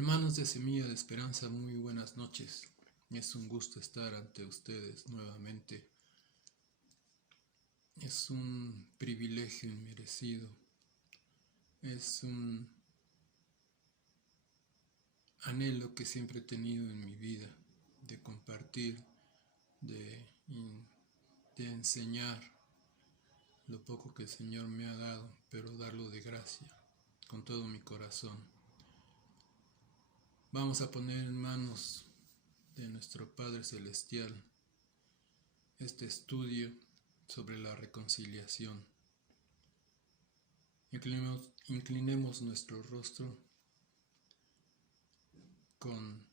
Hermanos de Semilla de Esperanza, muy buenas noches. Es un gusto estar ante ustedes nuevamente. Es un privilegio inmerecido. Es un anhelo que siempre he tenido en mi vida, de compartir, de enseñar lo poco que el Señor me ha dado, pero darlo de gracia, con todo mi corazón. Vamos a poner en manos de nuestro Padre Celestial este estudio sobre la reconciliación. Inclinemos nuestro rostro con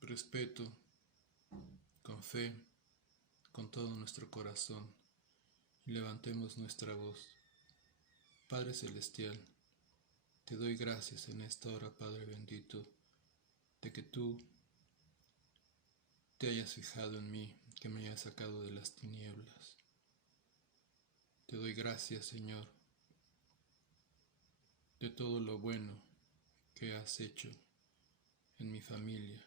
respeto, con fe, con todo nuestro corazón, y levantemos nuestra voz. Padre Celestial, te doy gracias en esta hora, Padre bendito, de que tú te hayas fijado en mí, que me hayas sacado de las tinieblas. Te doy gracias, Señor, de todo lo bueno que has hecho en mi familia,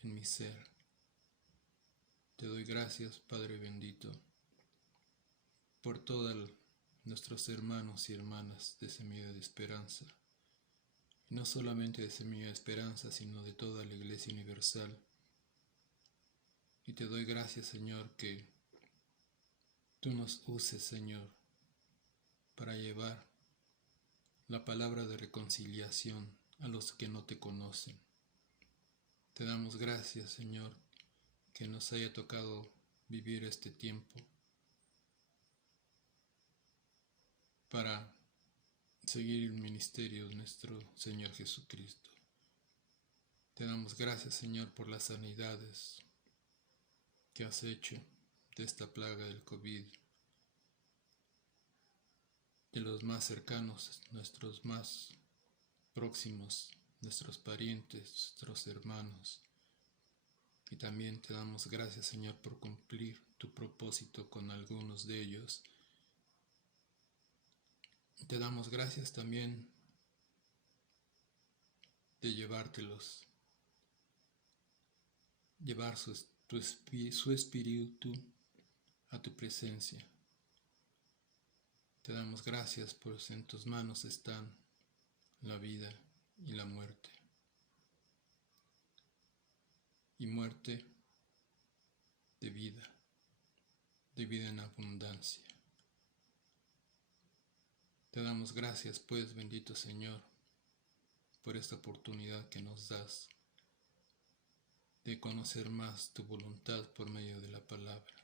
en mi ser. Te doy gracias, Padre bendito, por todos nuestros hermanos y hermanas de Semilla de Esperanza, y no solamente de Semilla de Esperanza, sino de toda la Iglesia Universal. Y te doy gracias, Señor, que tú nos uses, Señor, para llevar la palabra de reconciliación a los que no te conocen. Te damos gracias, Señor, que nos haya tocado vivir este tiempo para seguir el ministerio de nuestro Señor Jesucristo. Te damos gracias, Señor, por las sanidades que has hecho de esta plaga del COVID, de los más cercanos, nuestros más próximos, nuestros parientes, nuestros hermanos. Y también te damos gracias, Señor, por cumplir tu propósito con algunos de ellos. Te damos gracias también de llevar su espíritu a tu presencia. Te damos gracias, pues en tus manos están la vida y la muerte. Y muerte de vida en abundancia. Te damos gracias, pues, bendito Señor, por esta oportunidad que nos das de conocer más tu voluntad por medio de la palabra.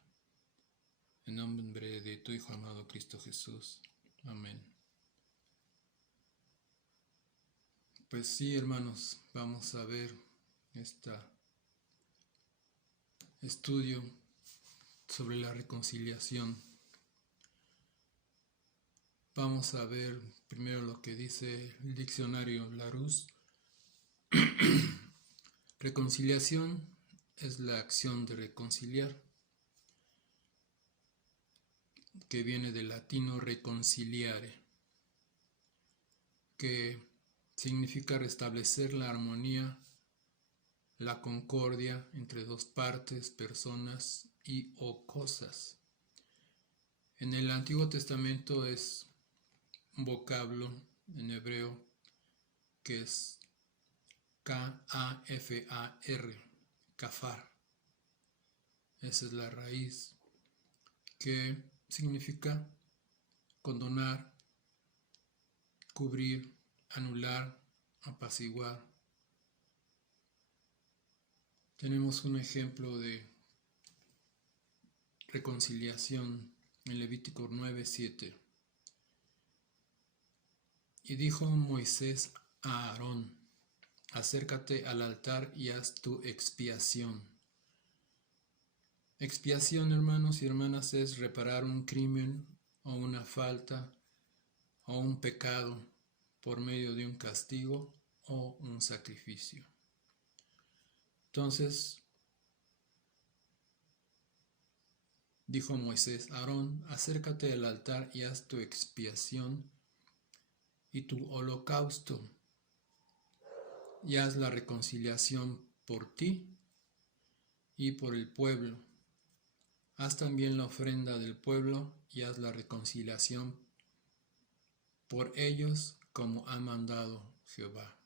En nombre de tu Hijo amado Cristo Jesús. Amén. Pues sí, hermanos, vamos a ver este estudio sobre la reconciliación. Vamos a ver primero lo que dice el diccionario Larousse. Reconciliación es la acción de reconciliar, que viene del latino reconciliare, que significa restablecer la armonía, la concordia entre dos partes, personas y o cosas. En el Antiguo Testamento es un vocablo en hebreo que es K-A-F-A-R, kafar. Esa es la raíz, que significa condonar, cubrir, anular, apaciguar. Tenemos un ejemplo de reconciliación en Levítico 9:7. Y dijo Moisés a Aarón: acércate al altar y haz tu expiación. Expiación, hermanos y hermanas, es reparar un crimen o una falta o un pecado por medio de un castigo o un sacrificio. Entonces, dijo Moisés a Aarón: acércate al altar y haz tu expiación y tu holocausto. y haz la reconciliación por ti y por el pueblo. Haz también la ofrenda del pueblo y haz la reconciliación por ellos como ha mandado Jehová.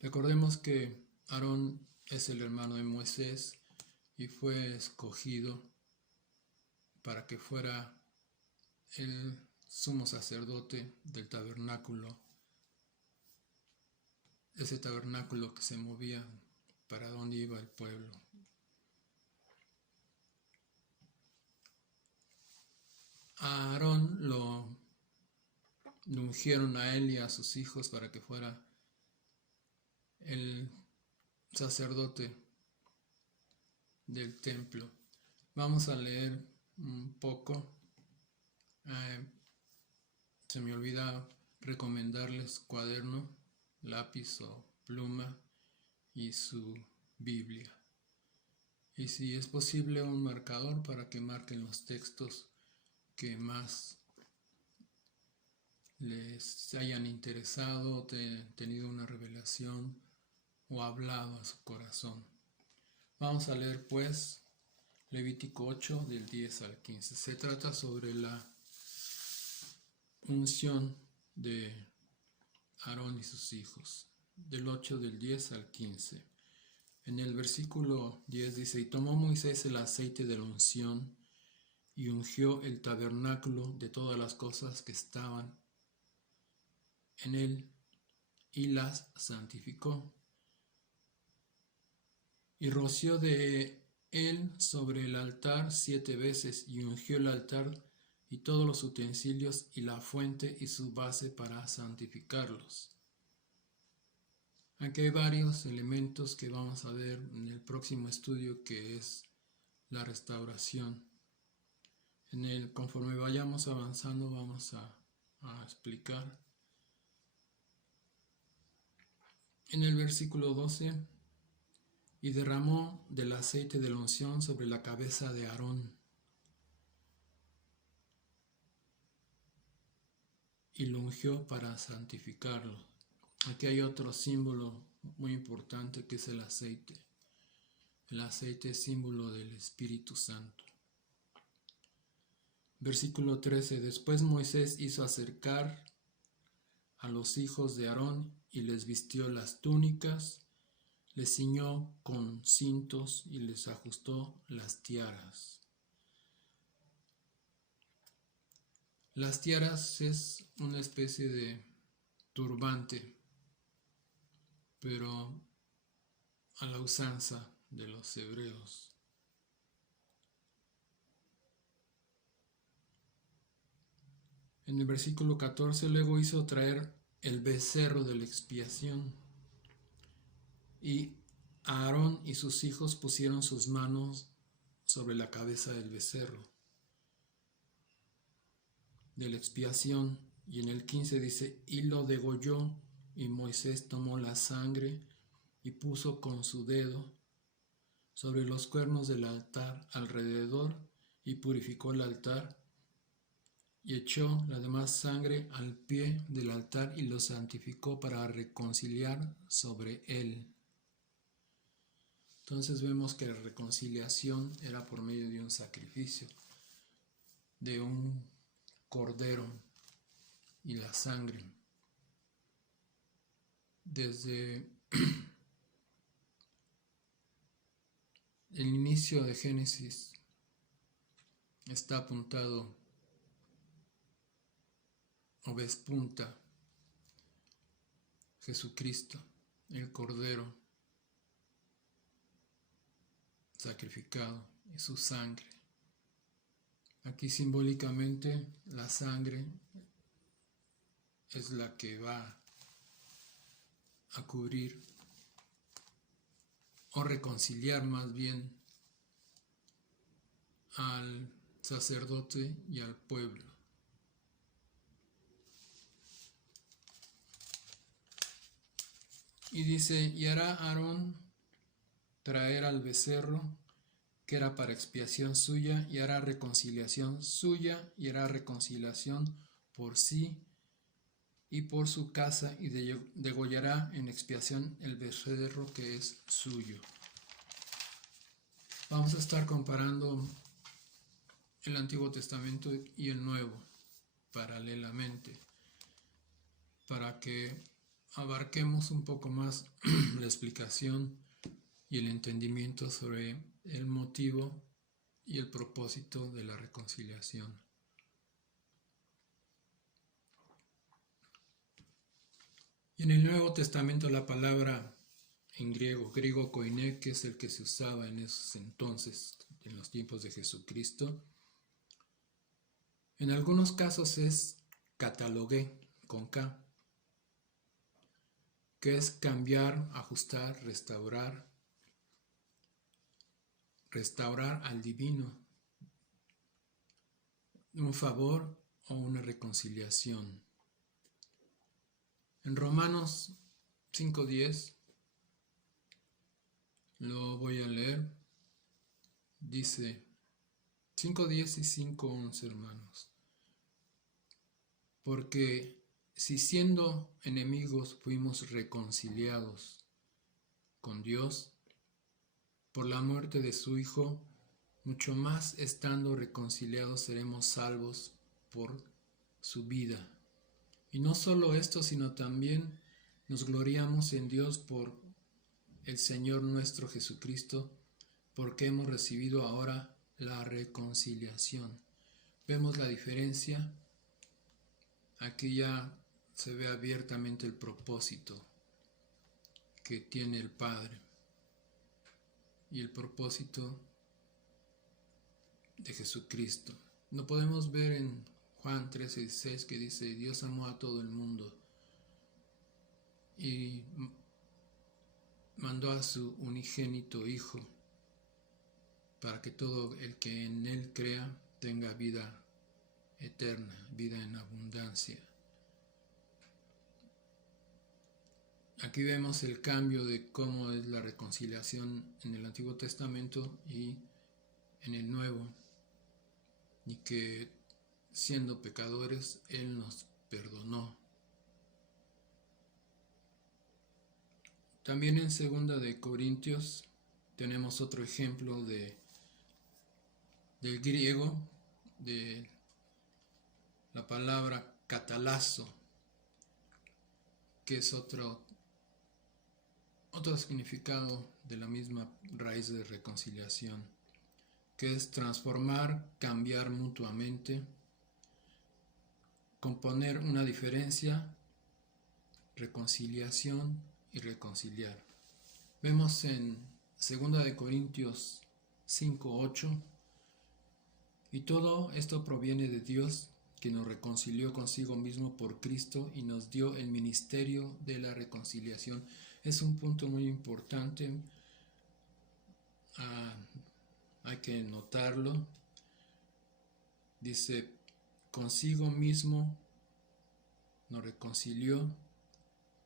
Recordemos que Aarón es el hermano de Moisés y fue escogido para que fuera el sumo sacerdote del tabernáculo, ese tabernáculo que se movía para donde iba el pueblo. A Aarón lo ungieron a él y a sus hijos para que fuera el sacerdote del templo. Vamos a leer un poco. Se me olvida recomendarles cuaderno, lápiz o pluma y su Biblia. Y si es posible un marcador para que marquen los textos que más les hayan interesado, tenido una revelación o hablado a su corazón. Vamos a leer pues Levítico 8 del 10 al 15. Se trata sobre la unción de Aarón y sus hijos, del 8 del 10 al 15. En el versículo 10 dice: y tomó Moisés el aceite de la unción y ungió el tabernáculo de todas las cosas que estaban en él y las santificó. Y roció de él sobre el altar 7 veces y ungió el altar y todos los utensilios y la fuente y su base para santificarlos. Aquí hay varios elementos que vamos a ver en el próximo estudio, que es la restauración. Conforme vayamos avanzando vamos a explicar. En el versículo 12, y derramó del aceite de la unción sobre la cabeza de Aarón, y lo ungió para santificarlo. Aquí hay otro símbolo muy importante que es el aceite. El aceite es símbolo del Espíritu Santo. Versículo 13. Después Moisés hizo acercar a los hijos de Aarón y les vistió las túnicas, les ciñó con cintos y les ajustó las tiaras. Las tiaras es una especie de turbante, pero a la usanza de los hebreos. En el versículo 14, luego hizo traer el becerro de la expiación, y Aarón y sus hijos pusieron sus manos sobre la cabeza del becerro de la expiación. Y en el 15 dice: y lo degolló, y Moisés tomó la sangre y puso con su dedo sobre los cuernos del altar alrededor, y purificó el altar, y echó la demás sangre al pie del altar y lo santificó para reconciliar sobre él. Entonces vemos que la reconciliación era por medio de un sacrificio, de un cordero y la sangre. Desde el inicio de Génesis está apuntado o despunta Jesucristo, el Cordero sacrificado, y su sangre. Aquí simbólicamente la sangre es la que va a cubrir o reconciliar más bien al sacerdote y al pueblo. Y dice: y hará Aarón traer al becerro que era para expiación suya, y hará reconciliación suya, y hará reconciliación por sí y por su casa, y degollará en expiación el becerro que es suyo. Vamos a estar comparando el Antiguo Testamento y el Nuevo paralelamente, para que abarquemos un poco más la explicación y el entendimiento sobre el motivo y el propósito de la reconciliación. Y en el Nuevo Testamento la palabra en griego koiné, que es el que se usaba en esos entonces, en los tiempos de Jesucristo, en algunos casos es catalogué, con K, que es cambiar, ajustar, restaurar al divino, un favor o una reconciliación. En Romanos 5:10, lo voy a leer, dice 5:10 y 5:11, hermanos. Porque si siendo enemigos fuimos reconciliados con Dios por la muerte de su Hijo, mucho más estando reconciliados seremos salvos por su vida. Y no solo esto, sino también nos gloriamos en Dios por el Señor nuestro Jesucristo, porque hemos recibido ahora la reconciliación. ¿Vemos la diferencia? Aquí ya se ve abiertamente el propósito que tiene el Padre y el propósito de Jesucristo. Lo podemos ver en Juan 13:16, que dice: Dios amó a todo el mundo y mandó a su unigénito Hijo para que todo el que en Él crea tenga vida eterna, vida en abundancia. Aquí vemos el cambio de cómo es la reconciliación en el Antiguo Testamento y en el Nuevo, y que siendo pecadores Él nos perdonó. También en 2 de Corintios tenemos otro ejemplo del griego, de la palabra catalazo, que es otro significado de la misma raíz de reconciliación, que es transformar, cambiar mutuamente, componer una diferencia, reconciliación y reconciliar. Vemos en 2 de Corintios 5:8: y todo esto proviene de Dios, que nos reconcilió consigo mismo por Cristo y nos dio el ministerio de la reconciliación. Es un punto muy importante, hay que notarlo. Dice: consigo mismo nos reconcilió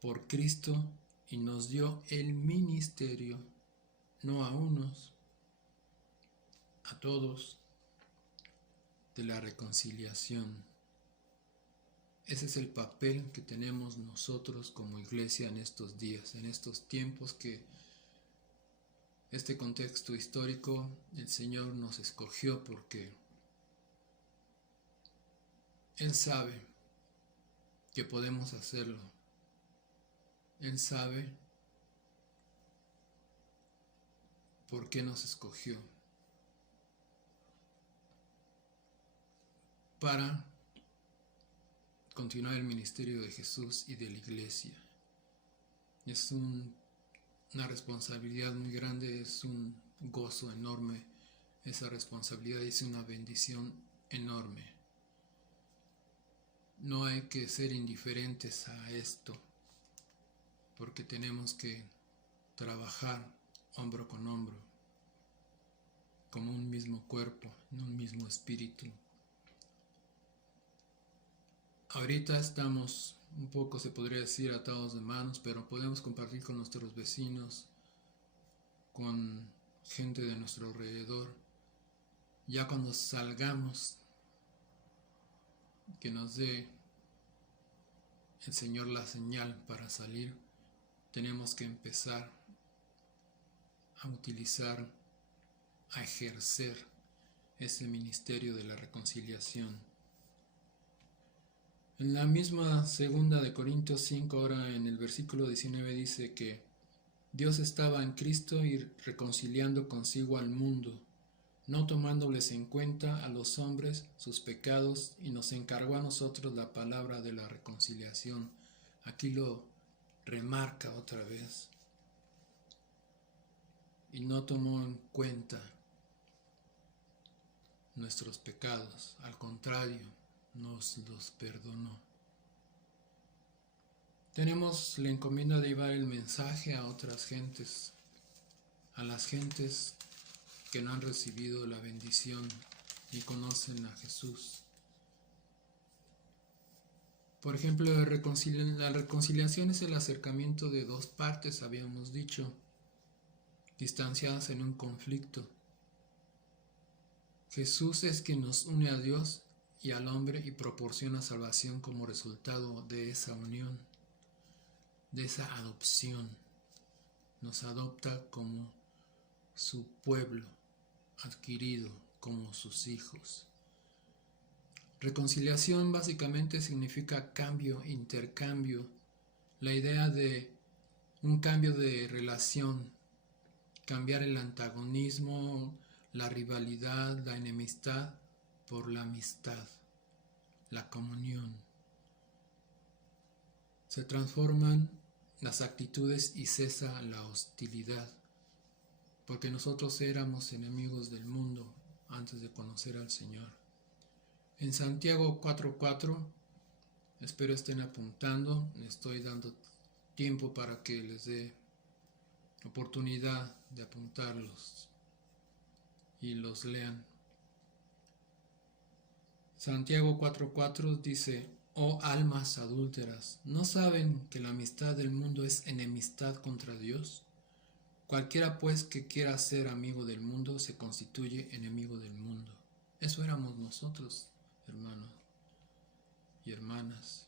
por Cristo y nos dio el ministerio, no a unos, a todos, de la reconciliación. Ese es el papel que tenemos nosotros como iglesia en estos días, en estos tiempos, que este contexto histórico el Señor nos escogió porque Él sabe que podemos hacerlo. Él sabe por qué nos escogió. Para continuar el ministerio de Jesús y de la iglesia. Es una responsabilidad muy grande, es un gozo enorme. Esa responsabilidad es una bendición enorme. No hay que ser indiferentes a esto, porque tenemos que trabajar hombro con hombro, como un mismo cuerpo, en un mismo espíritu. Ahorita estamos un poco, se podría decir, atados de manos, pero podemos compartir con nuestros vecinos, con gente de nuestro alrededor. Ya cuando salgamos, que nos dé el Señor la señal para salir, tenemos que empezar a utilizar, a ejercer ese ministerio de la reconciliación. En la misma segunda de Corintios 5, ahora en el versículo 19 dice que Dios estaba en Cristo y reconciliando consigo al mundo, no tomándoles en cuenta a los hombres sus pecados, y nos encargó a nosotros la palabra de la reconciliación. Aquí lo remarca otra vez. Y no tomó en cuenta nuestros pecados, al contrario, nos los perdonó. Tenemos la encomienda de llevar el mensaje a otras gentes, a las gentes que no han recibido la bendición ni conocen a Jesús. Por ejemplo, la reconciliación es el acercamiento de dos partes, habíamos dicho, distanciadas en un conflicto. Jesús es quien nos une a Dios y al hombre y proporciona salvación como resultado de esa unión, de esa adopción. Nos adopta como su pueblo adquirido, como sus hijos. Reconciliación básicamente significa cambio, intercambio, la idea de un cambio de relación, cambiar el antagonismo, la rivalidad, la enemistad por la amistad, la comunión. Se transforman las actitudes y cesa la hostilidad, porque nosotros éramos enemigos del mundo antes de conocer al Señor. En Santiago 4:4, espero estén apuntando, estoy dando tiempo para que les dé oportunidad de apuntarlos y los lean. Santiago 4:4 dice: oh almas adúlteras, ¿no saben que la amistad del mundo es enemistad contra Dios? Cualquiera pues que quiera ser amigo del mundo se constituye enemigo del mundo. Eso éramos nosotros, hermanos y hermanas.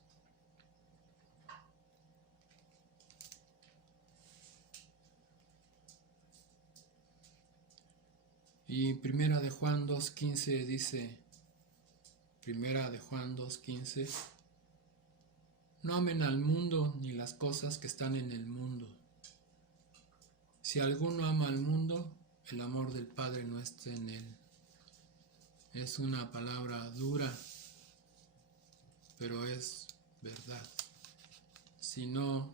Y Primera de Juan 2:15 dice, Primera de Juan 2:15, no amen al mundo ni las cosas que están en el mundo. Si alguno ama al mundo, el amor del Padre no está en él. Es una palabra dura, pero es verdad. Si no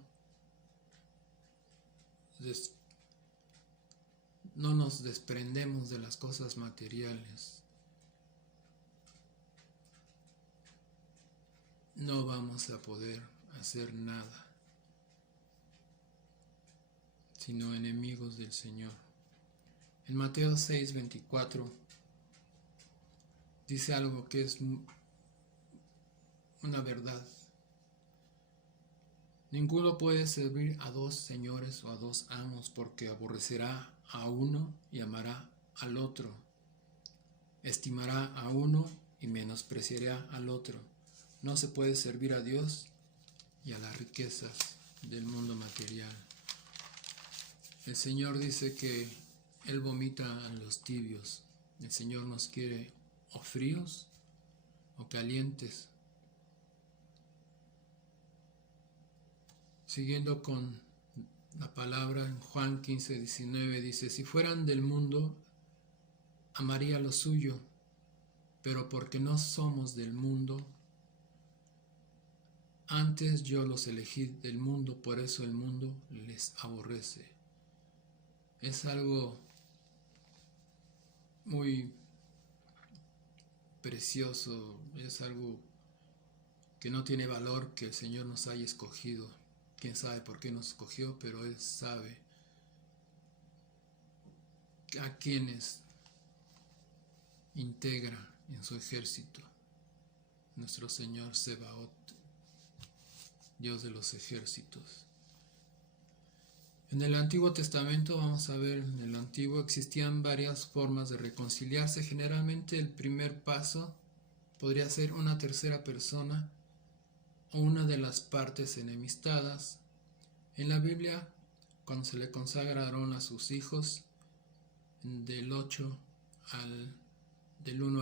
nos desprendemos de las cosas materiales, no vamos a poder hacer nada, sino enemigos del Señor. En Mateo 6:24 dice algo que es una verdad. Ninguno puede servir a dos señores o a dos amos, porque aborrecerá a uno y amará al otro. Estimará a uno y menospreciará al otro. No se puede servir a Dios y a las riquezas del mundo material. El Señor dice que Él vomita a los tibios. El Señor nos quiere o fríos o calientes. Siguiendo con la palabra, en Juan 15:19 dice: si fueran del mundo, amaría lo suyo, pero porque no somos del mundo, antes yo los elegí del mundo, por eso el mundo les aborrece. Es algo muy precioso, es algo que no tiene valor que el Señor nos haya escogido. Quién sabe por qué nos escogió, pero Él sabe a quienes integra en su ejército. Nuestro Señor Sebaot, Dios de los ejércitos. En el Antiguo Testamento, vamos a ver, en el Antiguo existían varias formas de reconciliarse. Generalmente el primer paso podría ser una tercera persona o una de las partes enemistadas. En la Biblia, cuando se le consagra a Aarón a sus hijos, del 1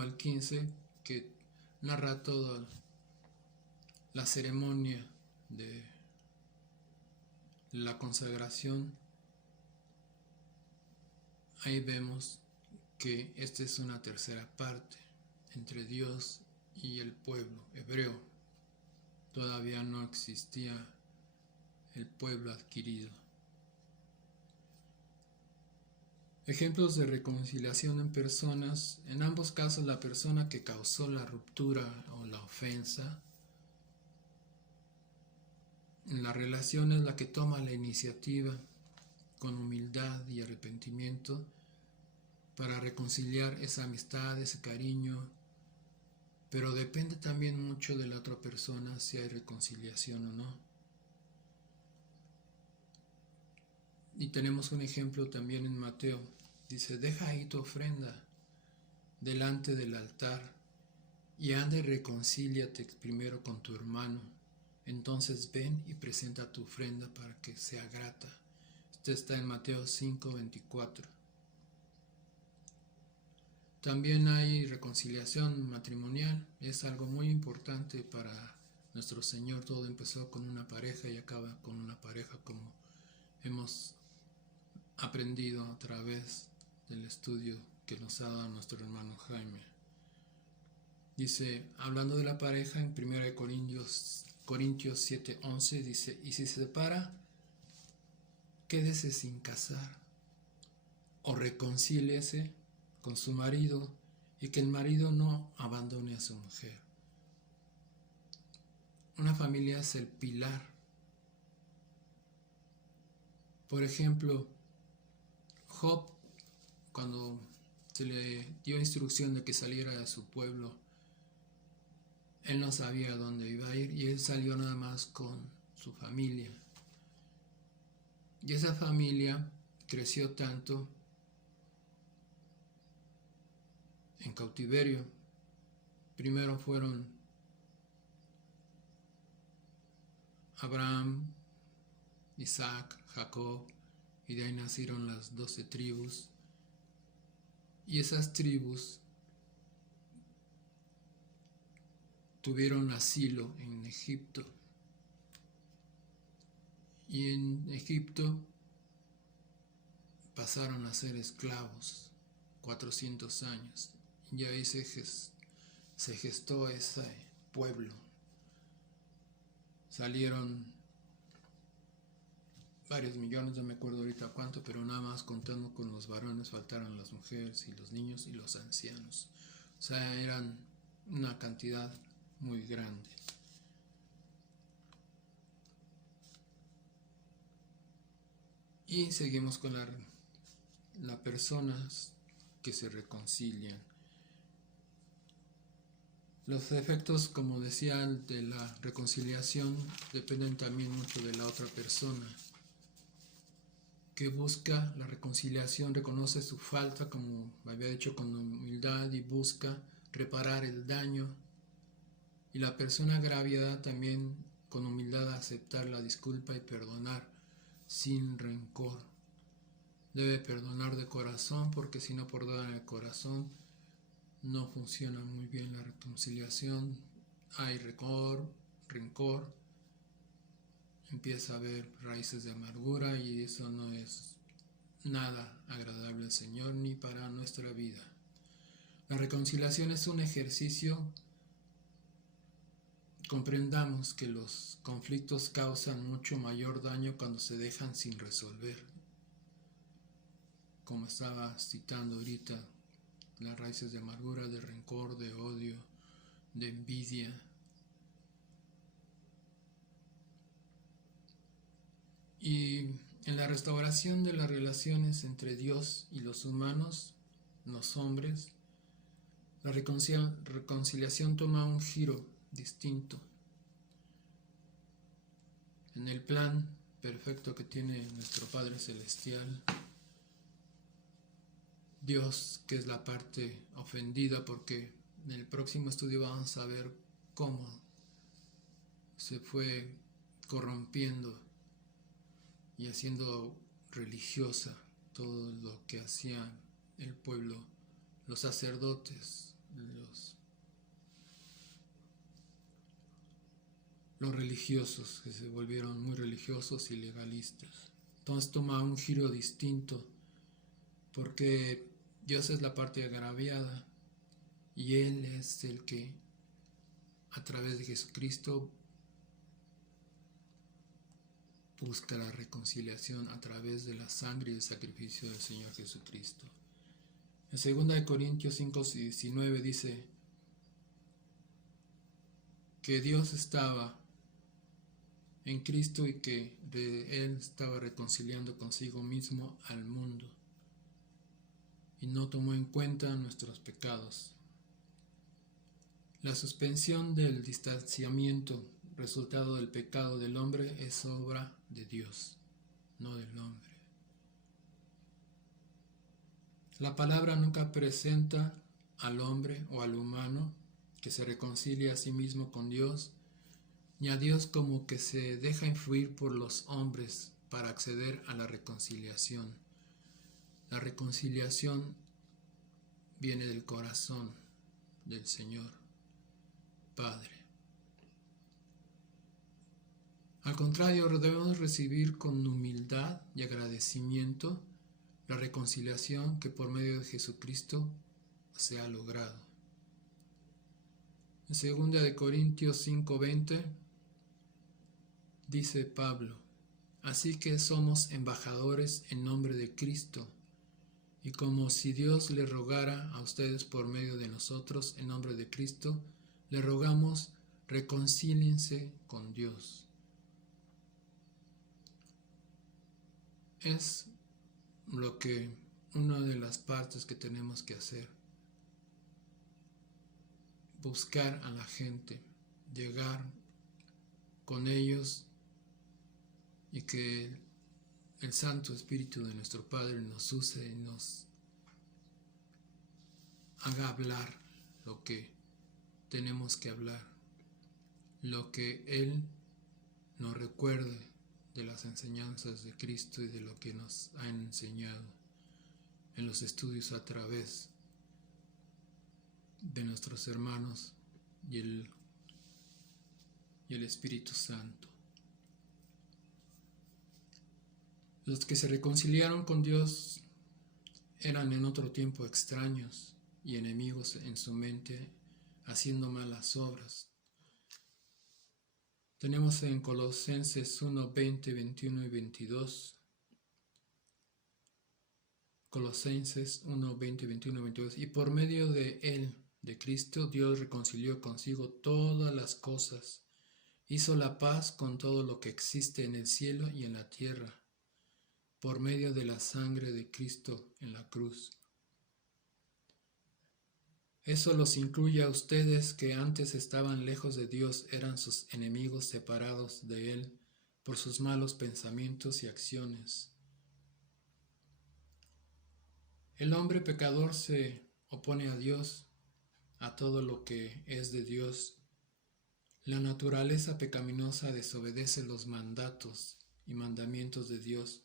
al 15, que narra toda la ceremonia de la consagración, ahí vemos que esta es una tercera parte entre Dios y el pueblo hebreo. Todavía no existía el pueblo adquirido. Ejemplos de reconciliación en personas. En ambos casos, la persona que causó la ruptura o la ofensa en la relación es la que toma la iniciativa con humildad y arrepentimiento para reconciliar esa amistad, ese cariño, pero depende también mucho de la otra persona si hay reconciliación o no. Y tenemos un ejemplo también en Mateo. Dice, deja ahí tu ofrenda delante del altar y anda y reconcíliate primero con tu hermano. Entonces ven y presenta tu ofrenda para que sea grata. Esto está en Mateo 5:24. También hay reconciliación matrimonial. Es algo muy importante para nuestro Señor. Todo empezó con una pareja y acaba con una pareja, como hemos aprendido a través del estudio que nos ha dado nuestro hermano Jaime. Dice, hablando de la pareja, en 1 Corintios 7:11 dice, y si se separa, quédese sin casar o reconcíliese con su marido y que el marido no abandone a su mujer. Una familia es el pilar. Por ejemplo, Job, cuando se le dio instrucción de que saliera de su pueblo, él no sabía dónde iba a ir y él salió nada más con su familia. Y esa familia creció tanto en cautiverio. Primero fueron Abraham, Isaac, Jacob, y de ahí nacieron las 12 tribus. Y esas tribus tuvieron asilo en Egipto. Y en Egipto pasaron a ser esclavos 400 años. Y ahí se gestó ese pueblo. Salieron varios millones, no me acuerdo ahorita cuánto, pero nada más contando con los varones faltaron las mujeres y los niños y los ancianos. O sea, eran una cantidad muy grande. Y seguimos con las personas que se reconcilian. Los efectos, como decía, de la reconciliación dependen también mucho de la otra persona que busca la reconciliación, reconoce su falta, como había dicho, con humildad y busca reparar el daño. Y la persona agraviada también con humildad aceptar la disculpa y perdonar sin rencor. Debe perdonar de corazón, porque si no perdona de corazón no funciona muy bien la reconciliación. Hay rencor, empieza a haber raíces de amargura y eso no es nada agradable al Señor ni para nuestra vida. La reconciliación es un ejercicio. Comprendamos que los conflictos causan mucho mayor daño cuando se dejan sin resolver. Como estaba citando ahorita, las raíces de amargura, de rencor, de odio, de envidia. Y en la restauración de las relaciones entre Dios y los humanos, los hombres, la reconciliación toma un giro distinto. En el plan perfecto que tiene nuestro Padre Celestial, Dios, que es la parte ofendida, porque en el próximo estudio vamos a ver cómo se fue corrompiendo y haciendo religiosa todo lo que hacía el pueblo, los sacerdotes, los religiosos, que se volvieron muy religiosos y legalistas. Entonces toma un giro distinto, porque Dios es la parte agraviada y Él es el que a través de Jesucristo busca la reconciliación a través de la sangre y el sacrificio del Señor Jesucristo. En 2 Corintios 5:19 dice que Dios estaba en Cristo y que de Él estaba reconciliando consigo mismo al mundo y no tomó en cuenta nuestros pecados. La suspensión del distanciamiento resultado del pecado del hombre es obra de Dios, no del hombre. La palabra nunca presenta al hombre o al humano que se reconcilia a sí mismo con Dios, ni a Dios como que se deja influir por los hombres para acceder a la reconciliación. La reconciliación viene del corazón del Señor Padre. Al contrario, debemos recibir con humildad y agradecimiento la reconciliación que por medio de Jesucristo se ha logrado. En 2 Corintios 5:20 dice Pablo: así que somos embajadores en nombre de Cristo, y como si Dios le rogara a ustedes por medio de nosotros en nombre de Cristo, le rogamos, reconcíliense con Dios. Es una de las partes que tenemos que hacer: buscar a la gente, llegar con ellos y que el Santo Espíritu de nuestro Padre nos use y nos haga hablar lo que tenemos que hablar, lo que Él nos recuerde de las enseñanzas de Cristo y de lo que nos ha enseñado en los estudios a través de nuestros hermanos y el Espíritu Santo. Los que se reconciliaron con Dios eran en otro tiempo extraños y enemigos en su mente, haciendo malas obras. Tenemos en Colosenses 1:20, 21 y 22. Colosenses 1:20, 21 y 22. Y por medio de Él, de Cristo, Dios reconcilió consigo todas las cosas, hizo la paz con todo lo que existe en el cielo y en la tierra, por medio de la sangre de Cristo en la cruz. Eso los incluye a ustedes que antes estaban lejos de Dios, eran sus enemigos separados de Él por sus malos pensamientos y acciones. El hombre pecador se opone a Dios, a todo lo que es de Dios. La naturaleza pecaminosa desobedece los mandatos y mandamientos de Dios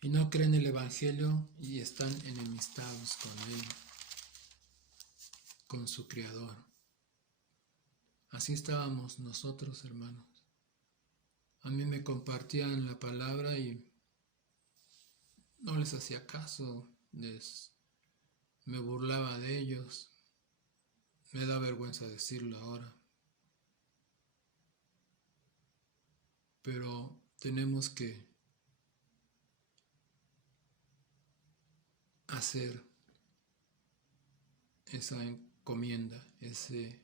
y no creen el Evangelio y están enemistados con Él, con su Creador. Así estábamos nosotros, hermanos. A mí me compartían la palabra y no les hacía caso, me burlaba de ellos. Me da vergüenza decirlo ahora. Pero tenemos que hacer esa encomienda, ese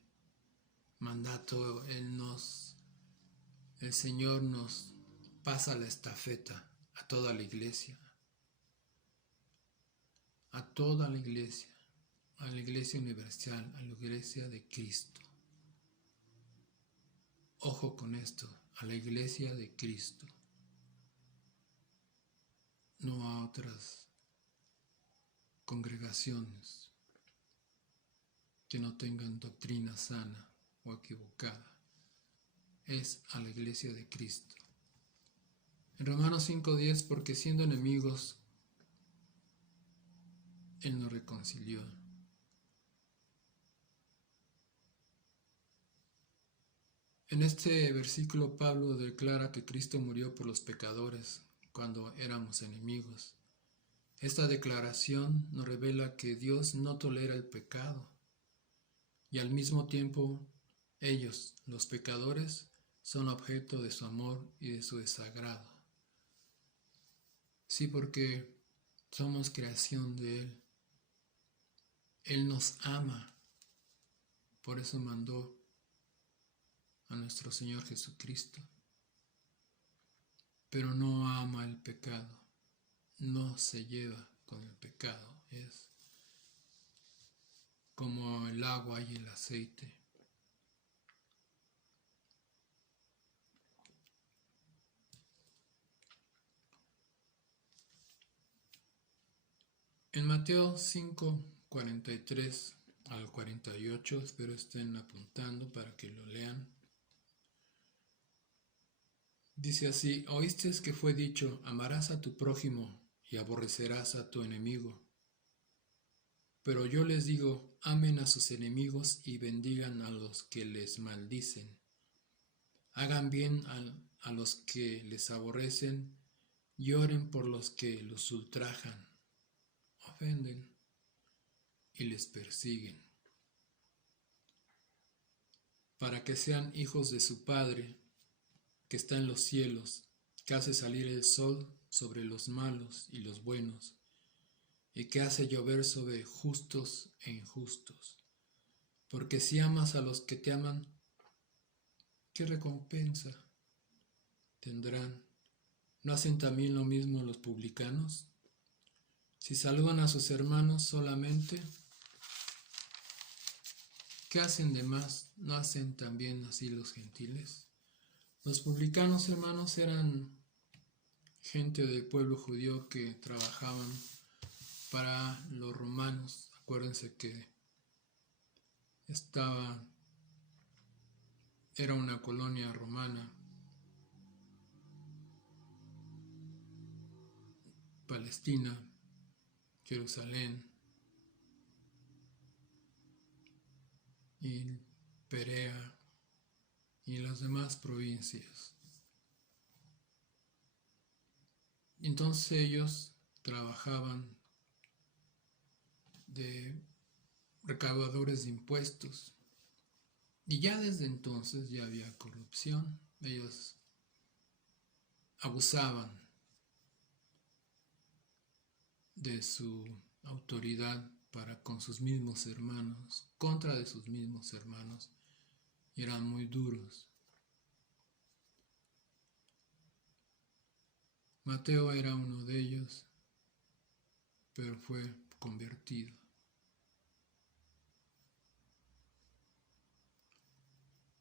mandato. El Señor nos pasa la estafeta a toda la iglesia, a toda la iglesia, a la iglesia universal, a la iglesia de Cristo. Ojo con esto, a la iglesia de Cristo, no a otras congregaciones que no tengan doctrina sana o equivocada. es a la iglesia de Cristo. En Romanos 5:10, porque siendo enemigos, Él nos reconcilió. En este versículo Pablo declara que Cristo murió por los pecadores cuando éramos enemigos. Esta declaración nos revela que Dios no tolera el pecado y al mismo tiempo ellos, los pecadores, son objeto de su amor y de su desagrado. Sí, porque somos creación de Él. Él nos ama, por eso mandó a nuestro Señor Jesucristo. Pero no ama el pecado, no se lleva con el pecado, es como el agua y el aceite. En Mateo 5:43 al 48, espero estén apuntando para que lo lean. Dice así: oísteis que fue dicho, amarás a tu prójimo y aborrecerás a tu enemigo. Pero yo les digo, amen a sus enemigos y bendigan a los que les maldicen. Hagan bien a los que les aborrecen y oren por los que los ultrajan, ofenden y les persiguen, para que sean hijos de su Padre que está en los cielos, que hace salir el sol sobre los malos y los buenos, y que hace llover sobre justos e injustos. Porque si amas a los que te aman, ¿qué recompensa tendrán? ¿No hacen también lo mismo los publicanos? Si saludan a sus hermanos solamente, ¿qué hacen de más? ¿No hacen también así los gentiles? Los publicanos, hermanos, eran gente del pueblo judío que trabajaban para los romanos. Acuérdense que era una colonia romana. Palestina, Jerusalén y Perea y las demás provincias. Entonces ellos trabajaban de recaudadores de impuestos y ya desde entonces ya había corrupción. Ellos abusaban de su autoridad para con sus mismos hermanos, contra de sus mismos hermanos, y eran muy duros. Mateo era uno de ellos, pero fue convertido.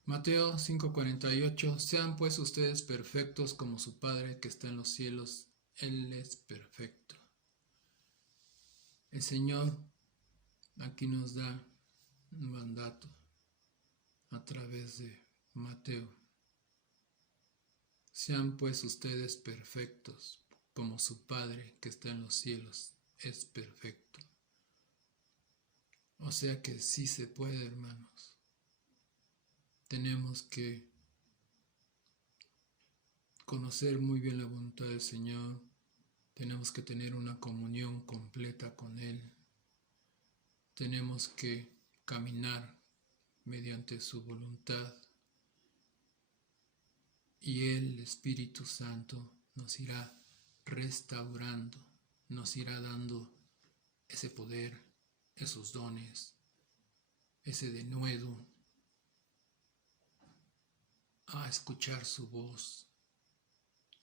Mateo 5:48, sean pues ustedes perfectos como su Padre que está en los cielos, Él es perfecto. El Señor aquí nos da un mandato a través de Mateo. Sean pues ustedes perfectos como su Padre que está en los cielos es perfecto. O sea que sí se puede, hermanos. Tenemos que conocer muy bien la voluntad del Señor. Tenemos que tener una comunión completa con Él. Tenemos que caminar mediante su voluntad. Y el Espíritu Santo nos irá restaurando, nos irá dando ese poder, esos dones, ese denuedo a escuchar su voz,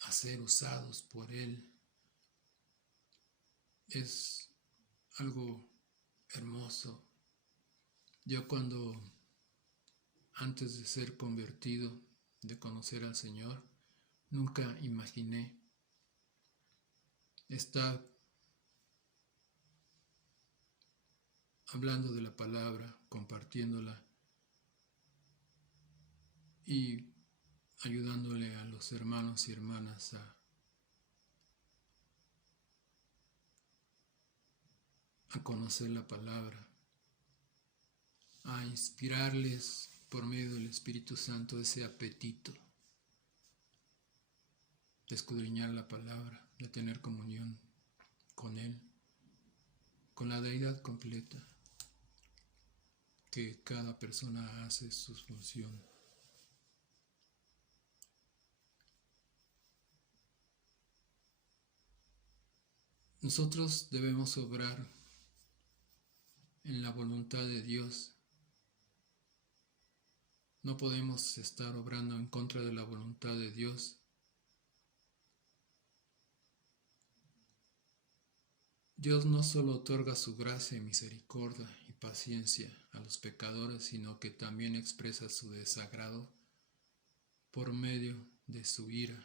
a ser usados por Él. Es algo hermoso. Yo antes de ser convertido, de conocer al Señor, nunca imaginé estar hablando de la palabra, compartiéndola y ayudándole a los hermanos y hermanas a conocer la palabra, a inspirarles por medio del Espíritu Santo ese apetito de escudriñar la palabra, de tener comunión con Él, con la deidad completa, que cada persona hace su función. Nosotros debemos obrar en la voluntad de Dios. No podemos estar obrando en contra de la voluntad de Dios. Dios no solo otorga su gracia y misericordia y paciencia a los pecadores, sino que también expresa su desagrado por medio de su ira.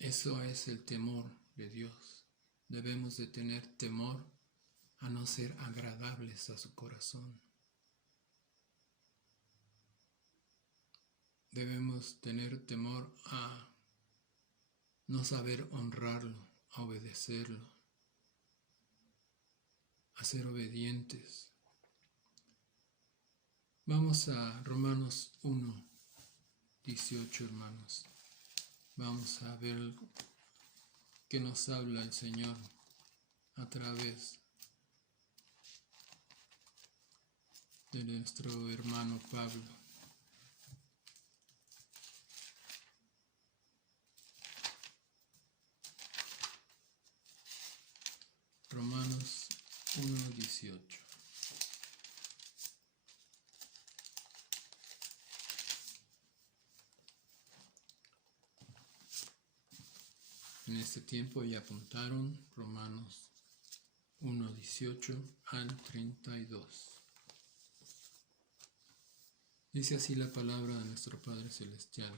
Eso es el temor de Dios. Debemos de tener temor a no ser agradables a su corazón. Debemos tener temor a no saber honrarlo, a obedecerlo, a ser obedientes. Vamos a Romanos 1:18, hermanos. Vamos a ver qué nos habla el Señor a través de nuestro hermano Pablo. Romanos 1:18. En este tiempo ya apuntaron Romanos 1:18 al 32. Dice así la palabra de nuestro Padre Celestial.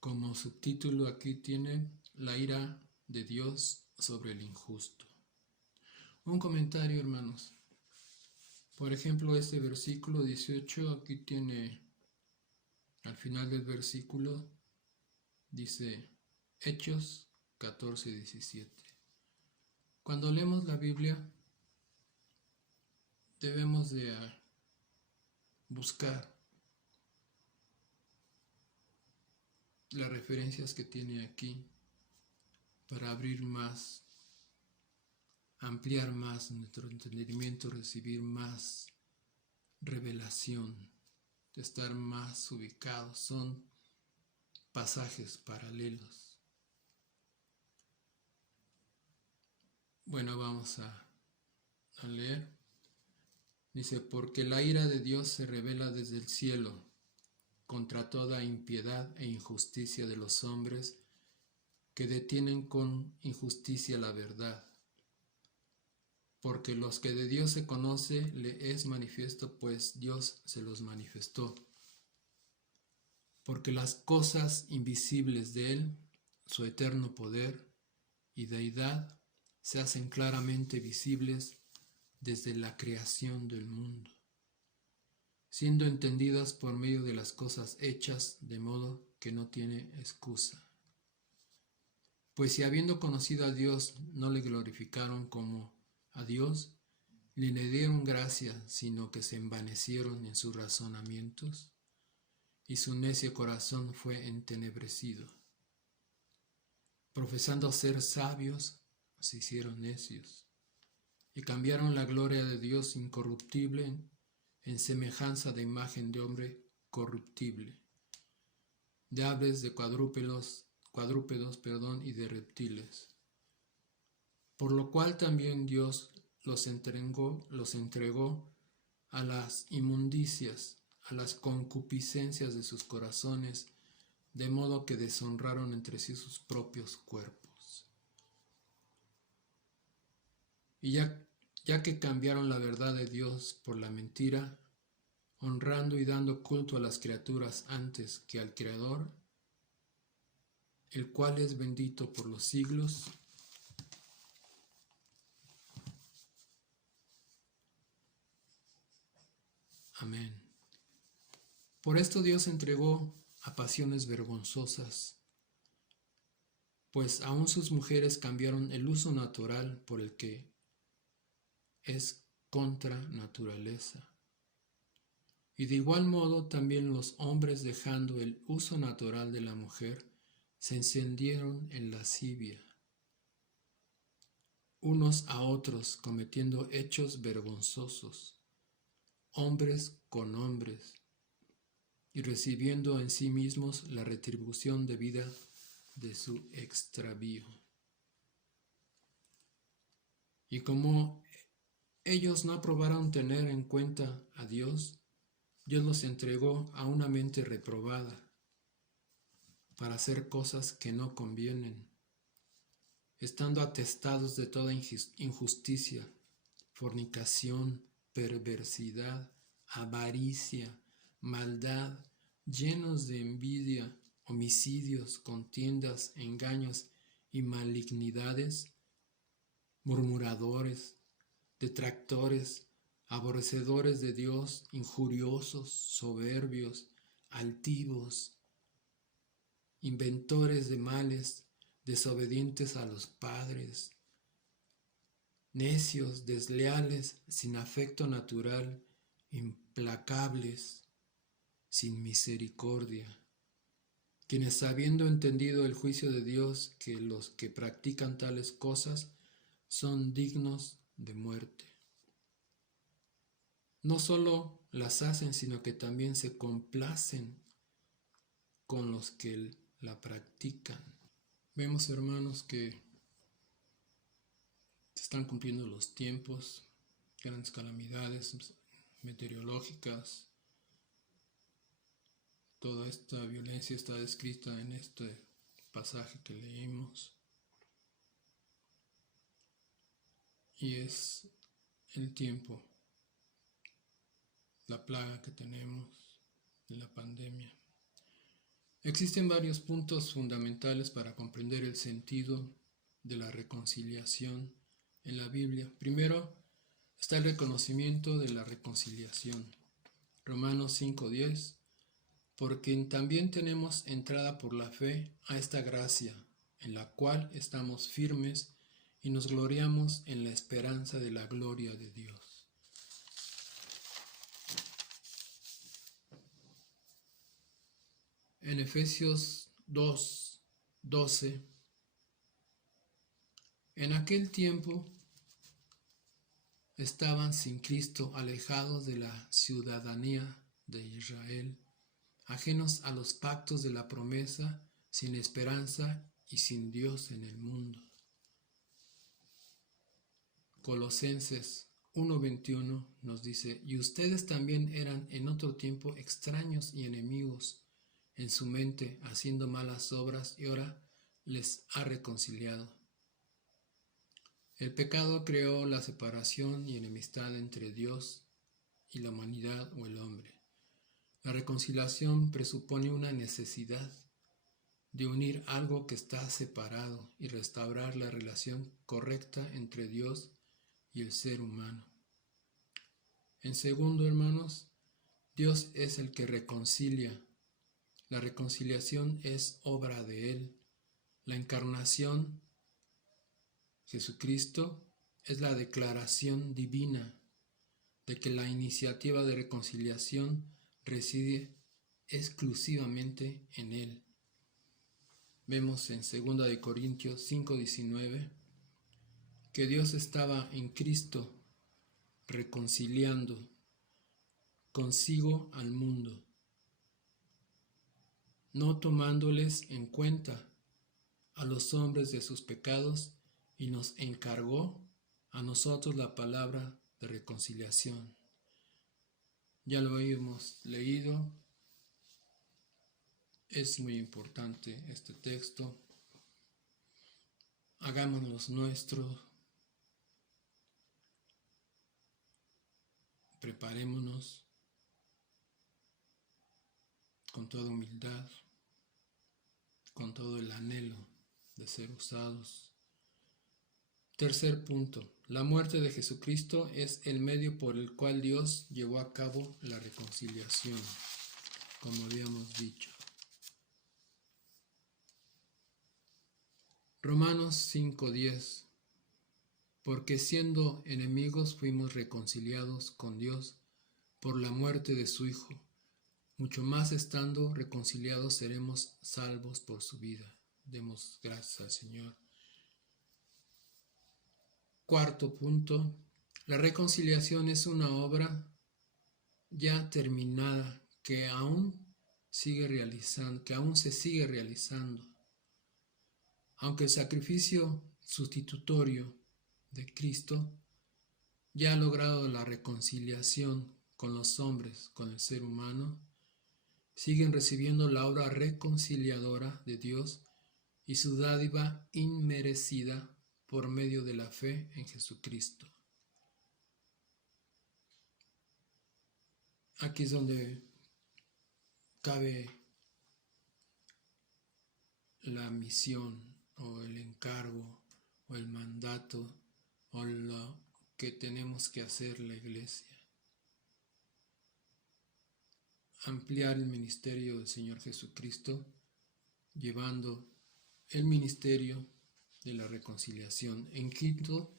Como subtítulo aquí tiene la ira de Dios sobre el injusto. Un comentario, hermanos. Por ejemplo, este versículo 18 aquí tiene, al final del versículo, dice Hechos 14:17. Cuando leemos la Biblia, debemos de buscar las referencias que tiene aquí para abrir más, ampliar más nuestro entendimiento, recibir más revelación, de estar más ubicados. Son pasajes paralelos. Bueno, vamos a leer. Dice, porque la ira de Dios se revela desde el cielo contra toda impiedad e injusticia de los hombres que detienen con injusticia la verdad. Porque los que de Dios se conoce le es manifiesto, pues Dios se los manifestó. Porque las cosas invisibles de Él, su eterno poder y deidad, se hacen claramente visibles desde la creación del mundo, siendo entendidas por medio de las cosas hechas, de modo que no tiene excusa. Pues si habiendo conocido a Dios no le glorificaron como a Dios, ni le dieron gracia, sino que se envanecieron en sus razonamientos, y su necio corazón fue entenebrecido. Profesando ser sabios, se hicieron necios, y cambiaron la gloria de Dios incorruptible en semejanza de imagen de hombre corruptible, de aves, de cuadrúpedos, y de reptiles. Por lo cual también Dios los entregó a las inmundicias, a las concupiscencias de sus corazones, de modo que deshonraron entre sí sus propios cuerpos. Y ya que cambiaron la verdad de Dios por la mentira, honrando y dando culto a las criaturas antes que al Creador, el cual es bendito por los siglos. Amén. Por esto Dios entregó a pasiones vergonzosas, pues aún sus mujeres cambiaron el uso natural por el que es contra naturaleza. Y de igual modo también los hombres, dejando el uso natural de la mujer, se encendieron en lascivia, unos a otros, cometiendo hechos vergonzosos, hombres con hombres, y recibiendo en sí mismos la retribución debida de su extravío. Y como ellos no aprobaron tener en cuenta a Dios, Dios los entregó a una mente reprobada para hacer cosas que no convienen, estando atestados de toda injusticia, fornicación, perversidad, avaricia, maldad, llenos de envidia, homicidios, contiendas, engaños y malignidades, murmuradores, detractores, aborrecedores de Dios, injuriosos, soberbios, altivos, inventores de males, desobedientes a los padres, necios, desleales, sin afecto natural, implacables, sin misericordia, quienes, habiendo entendido el juicio de Dios, que los que practican tales cosas son dignos de muerte. No solo las hacen, sino que también se complacen con los que la practican. Vemos, hermanos, que se están cumpliendo los tiempos, grandes calamidades meteorológicas. Toda esta violencia está descrita en este pasaje que leímos. Y es el tiempo, la plaga que tenemos de la pandemia. Existen varios puntos fundamentales para comprender el sentido de la reconciliación en la Biblia. Primero está el reconocimiento de la reconciliación. Romanos 5:10, porque también tenemos entrada por la fe a esta gracia, en la cual estamos firmes y nos gloriamos en la esperanza de la gloria de Dios. En Efesios 2:12, en aquel tiempo estaban sin Cristo, alejados de la ciudadanía de Israel, ajenos a los pactos de la promesa, sin esperanza y sin Dios en el mundo. Colosenses 1:21 nos dice: y ustedes también eran en otro tiempo extraños y enemigos en su mente, haciendo malas obras, y ahora les ha reconciliado. El pecado creó la separación y enemistad entre Dios y la humanidad o el hombre. La reconciliación presupone una necesidad de unir algo que está separado y restaurar la relación correcta entre Dios y el ser humano. En segundo, hermanos, Dios es el que reconcilia. La reconciliación es obra de Él. La encarnación, Jesucristo, es la declaración divina de que la iniciativa de reconciliación reside exclusivamente en Él. Vemos en 2 Corintios 5:19 que Dios estaba en Cristo reconciliando consigo al mundo, no tomándoles en cuenta a los hombres de sus pecados, y nos encargó a nosotros la palabra de reconciliación. Ya lo hemos leído. Es muy importante este texto. Hagámoslo nuestro. Preparémonos con toda humildad, con todo el anhelo de ser usados. Tercer punto, La muerte de Jesucristo es el medio por el cual Dios llevó a cabo la reconciliación, como habíamos dicho. Romanos 5:10. Porque siendo enemigos fuimos reconciliados con Dios por la muerte de su Hijo. Mucho más estando reconciliados seremos salvos por su vida. Demos gracias al Señor. Cuarto punto. La reconciliación es una obra ya terminada que aún se sigue realizando. Aunque el sacrificio sustitutorio de Cristo ya ha logrado la reconciliación con los hombres, con el ser humano, siguen recibiendo la obra reconciliadora de Dios y su dádiva inmerecida por medio de la fe en Jesucristo. Aquí es donde cabe la misión o el encargo o el mandato o lo que tenemos que hacer la iglesia. Ampliar el ministerio del Señor Jesucristo, llevando el ministerio de la reconciliación. En quinto,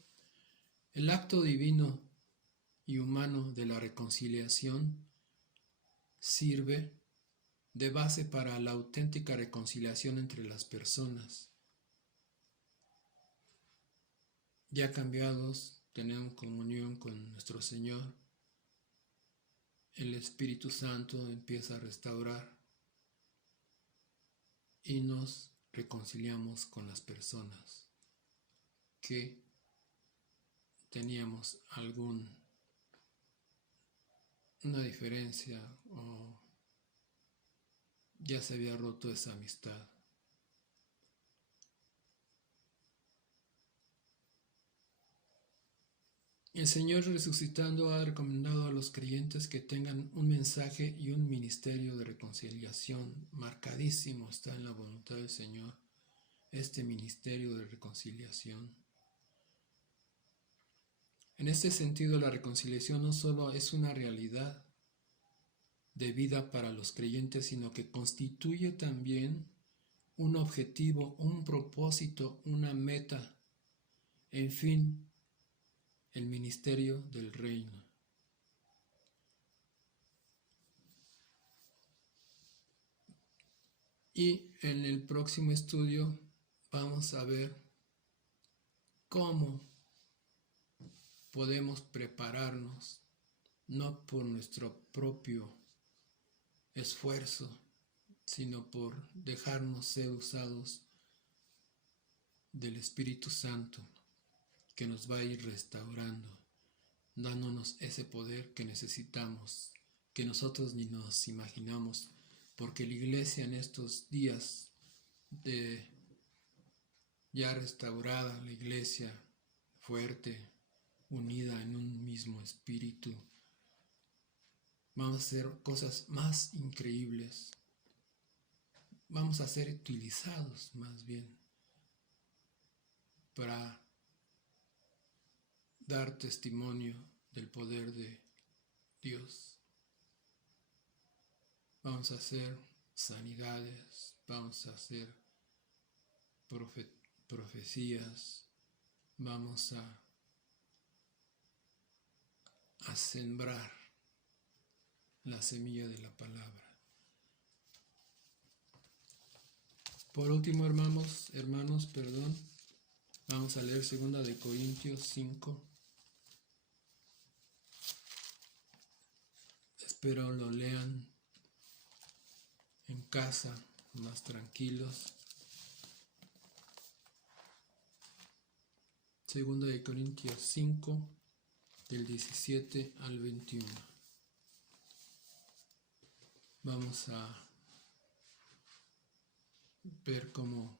el acto divino y humano de la reconciliación sirve de base para la auténtica reconciliación entre las personas. Ya cambiados, tenemos comunión con nuestro Señor. El Espíritu Santo empieza a restaurar y nos reconciliamos con las personas que teníamos alguna diferencia o ya se había roto esa amistad. El Señor resucitando ha recomendado a los creyentes que tengan un mensaje y un ministerio de reconciliación. Marcadísimo está en la voluntad del Señor este ministerio de reconciliación. En este sentido, la reconciliación no solo es una realidad de vida para los creyentes, sino que constituye también un objetivo, un propósito, una meta, en fin, el ministerio del reino. Y en el próximo estudio vamos a ver cómo podemos prepararnos, no por nuestro propio esfuerzo, sino por dejarnos ser usados del Espíritu Santo, que nos va a ir restaurando, dándonos ese poder que necesitamos, que nosotros ni nos imaginamos, porque la iglesia en estos días ya restaurada, la iglesia fuerte, unida en un mismo espíritu, vamos a hacer cosas más increíbles, vamos a ser utilizados más bien para dar testimonio del poder de Dios. Vamos a hacer sanidades, vamos a hacer profecías, vamos a sembrar la semilla de la palabra. Por último, hermanos, vamos a leer 2 de Corintios 5. Espero lo lean en casa, más tranquilos. 2 de Corintios 5, del 17 al 21. Vamos a ver cómo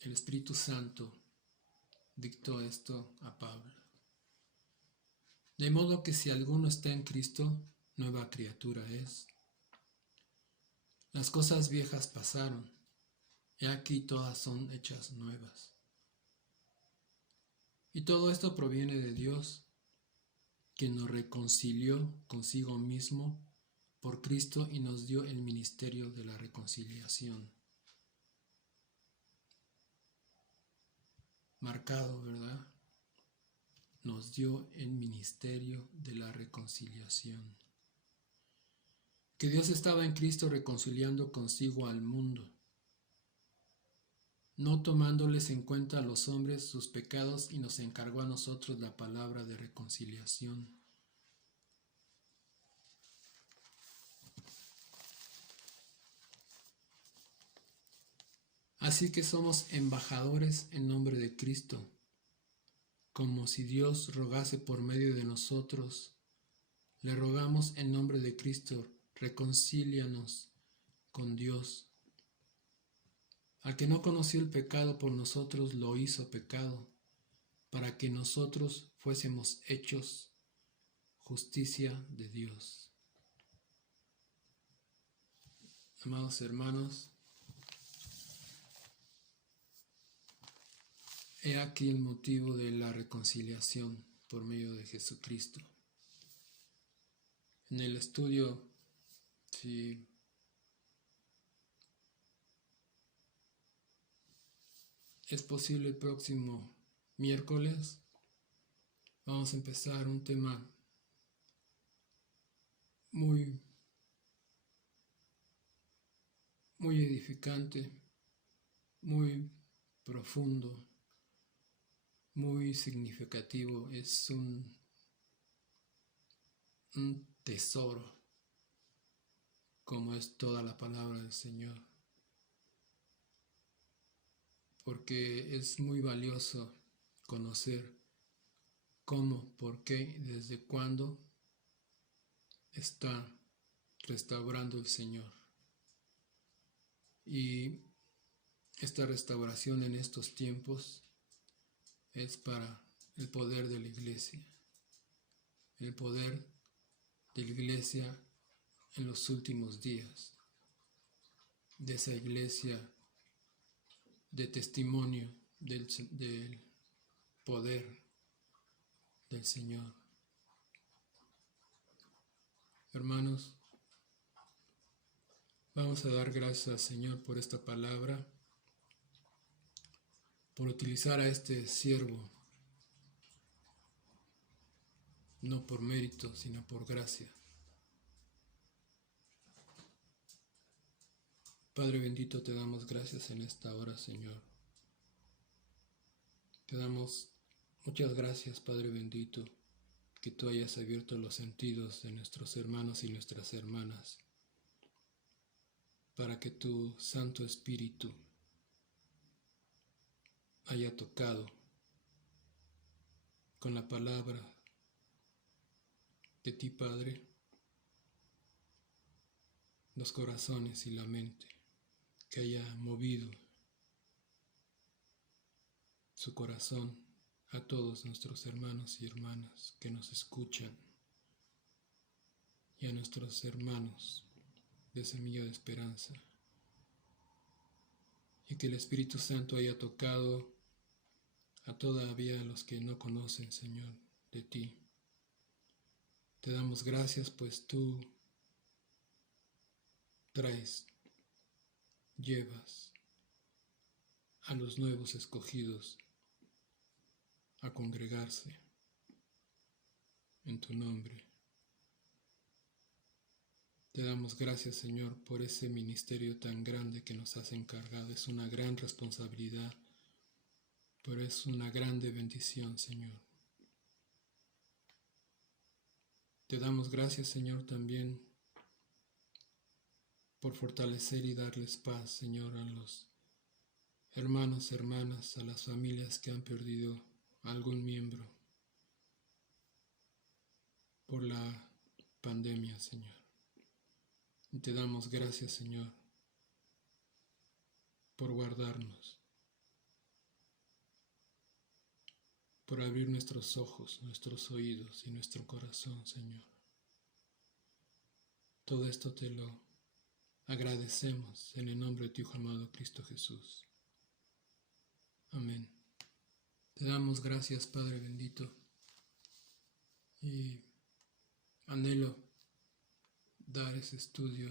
el Espíritu Santo dictó esto a Pablo. De modo que si alguno está en Cristo, nueva criatura es. Las cosas viejas pasaron, y aquí todas son hechas nuevas. Y todo esto proviene de Dios, quien nos reconcilió consigo mismo por Cristo y nos dio el ministerio de la reconciliación. Marcado, ¿verdad? Nos dio el ministerio de la reconciliación. Que Dios estaba en Cristo reconciliando consigo al mundo, no tomándoles en cuenta a los hombres sus pecados, y nos encargó a nosotros la palabra de reconciliación. Así que somos embajadores en nombre de Cristo, como si Dios rogase por medio de nosotros. Le rogamos en nombre de Cristo, reconcílianos con Dios. Al que no conoció el pecado por nosotros lo hizo pecado, para que nosotros fuésemos hechos justicia de Dios. Amados hermanos, he aquí el motivo de la reconciliación por medio de Jesucristo. En el estudio, si es posible, el próximo miércoles vamos a empezar un tema muy edificante, muy profundo, muy significativo. Es un tesoro, como es toda la palabra del Señor, porque es muy valioso conocer cómo, por qué, desde cuándo está restaurando el Señor. Y esta restauración en estos tiempos es para el poder de la iglesia, el poder de la iglesia en los últimos días, de esa iglesia de testimonio del poder del Señor. Hermanos, vamos a dar gracias al Señor por esta palabra, por utilizar a este siervo, no por mérito, sino por gracia. Padre bendito, te damos gracias en esta hora, Señor. Te damos muchas gracias, Padre bendito, que tú hayas abierto los sentidos de nuestros hermanos y nuestras hermanas, para que tu Santo Espíritu haya tocado con la palabra de ti, Padre, los corazones y la mente, que haya movido su corazón a todos nuestros hermanos y hermanas que nos escuchan, y a nuestros hermanos de Semilla de Esperanza, y que el Espíritu Santo haya tocado a todavía los que no conocen, Señor, de ti. Te damos gracias, pues tú traes, llevas a los nuevos escogidos a congregarse en tu nombre. Te damos gracias, Señor, por ese ministerio tan grande que nos has encargado. Es una gran responsabilidad, pero es una grande bendición, Señor. Te damos gracias, Señor, también por fortalecer y darles paz, Señor, a los hermanos, hermanas, a las familias que han perdido a algún miembro por la pandemia, Señor. Y te damos gracias, Señor, por guardarnos, por abrir nuestros ojos, nuestros oídos y nuestro corazón, Señor. Todo esto te lo agradecemos en el nombre de tu Hijo amado Cristo Jesús. Amén. Te damos gracias, Padre bendito, y anhelo dar ese estudio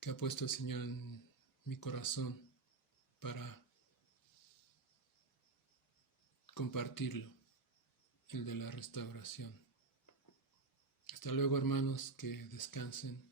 que ha puesto el Señor en mi corazón para compartirlo, el de la restauración. Hasta luego, hermanos, que descansen.